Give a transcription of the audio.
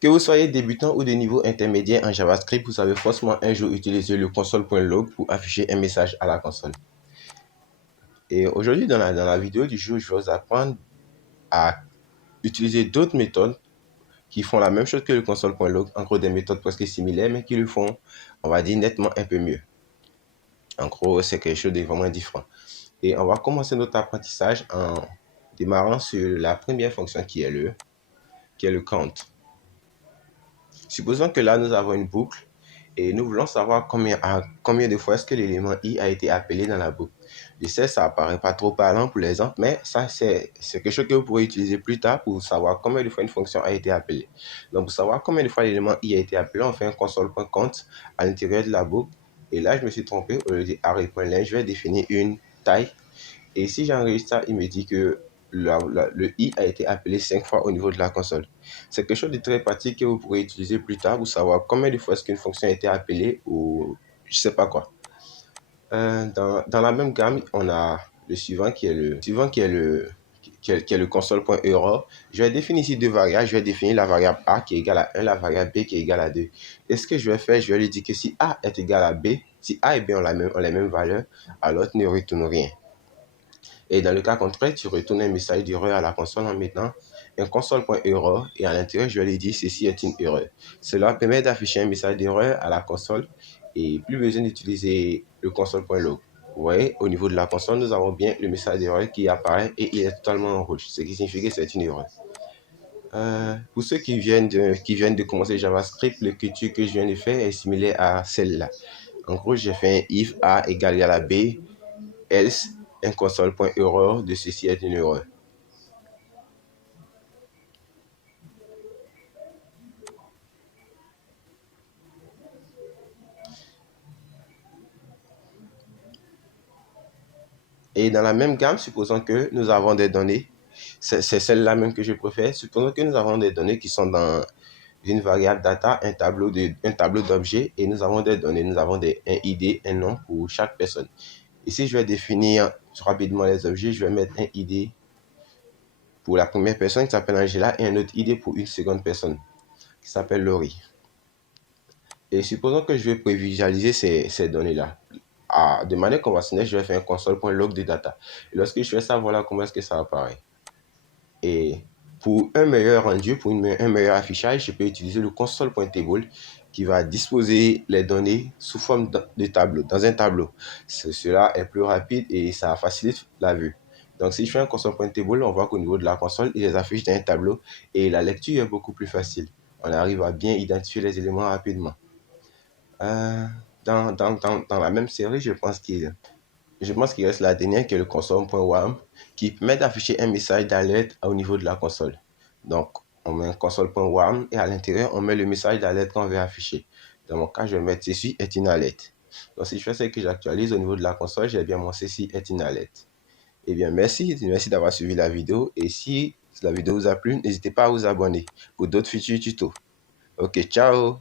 Que vous soyez débutant ou de niveau intermédiaire en JavaScript, vous savez forcément un jour utiliser le console.log pour afficher un message à la console. Et aujourd'hui, dans la vidéo du jour, je vais vous apprendre à utiliser d'autres méthodes qui font la même chose que le console.log, en gros des méthodes presque similaires, mais qui le font, on va dire, nettement un peu mieux. En gros, c'est quelque chose de vraiment différent. Et on va commencer notre apprentissage en démarrant sur la première fonction qui est le count. Supposons que là, nous avons une boucle et nous voulons savoir combien de fois est-ce que l'élément i a été appelé dans la boucle. Je sais, ça apparaît pas trop parlant pour l'exemple, mais ça, c'est quelque chose que vous pourrez utiliser plus tard pour savoir combien de fois une fonction a été appelée. Donc, pour savoir combien de fois l'élément i a été appelé, on fait un console.count à l'intérieur de la boucle. Et là, je me suis trompé. Au lieu de array.length, je vais définir une taille. Et si j'enregistre ça, il me dit que le i a été appelé 5 fois au niveau de la console. C'est quelque chose de très pratique que vous pourrez utiliser plus tard pour savoir combien de fois est-ce qu'une fonction a été appelée ou je sais pas quoi. Dans la même gamme, on a le suivant qui est le console.error. Je vais définir ici deux variables. Je vais définir la variable a qui est égale à 1, la variable b qui est égale à 2. Et ce que je vais faire, je vais lui dire que si a est égal à b, si a et b ont les mêmes valeurs, alors tu ne retournes rien. Et dans le cas contraire, tu retournes un message d'erreur à la console en mettant un console.error et à l'intérieur, je vais lui dire ceci est une erreur. Cela permet d'afficher un message d'erreur à la console et plus besoin d'utiliser le console.log. Vous voyez, au niveau de la console, nous avons bien le message d'erreur qui apparaît et il est totalement en rouge, ce qui signifie que c'est une erreur. Pour ceux qui viennent de commencer JavaScript, l'écriture que je viens de faire est similaire à celle-là. En gros, j'ai fait un if a égale à b, else un console.error de ceci est une erreur. Et dans la même gamme, supposons que nous avons des données, c'est celle-là même que je préfère, supposons que nous avons des données qui sont dans une variable data, un tableau d'objets, et nous avons des données, nous avons un ID, un nom pour chaque personne. Ici, je vais définir rapidement les objets, je vais mettre un ID pour la première personne qui s'appelle Angela et un autre ID pour une seconde personne qui s'appelle Laurie. Et supposons que je vais prévisualiser ces données-là. De manière conventionnelle, je vais faire un console.log de data. Et lorsque je fais ça, voilà comment est-ce que ça apparaît. Et pour un meilleur rendu, pour un meilleur affichage, je peux utiliser le console.table qui va disposer les données sous forme de tableau, dans un tableau. Cela est plus rapide et ça facilite la vue. Donc, si je fais un console.table, on voit qu'au niveau de la console, il les affiche dans un tableau et la lecture est beaucoup plus facile. On arrive à bien identifier les éléments rapidement. Dans la même série, je pense qu'il reste la dernière qui est le console.warm qui permet d'afficher un message d'alerte au niveau de la console. Donc, on met un console.warm et à l'intérieur, on met le message d'alerte qu'on veut afficher. Dans mon cas, je vais mettre ceci est une alerte. Donc, si je fais ça que j'actualise au niveau de la console, j'ai bien mon ceci est une alerte. Eh bien, merci d'avoir suivi la vidéo. Et si la vidéo vous a plu, n'hésitez pas à vous abonner pour d'autres futurs tutos. Ok, ciao!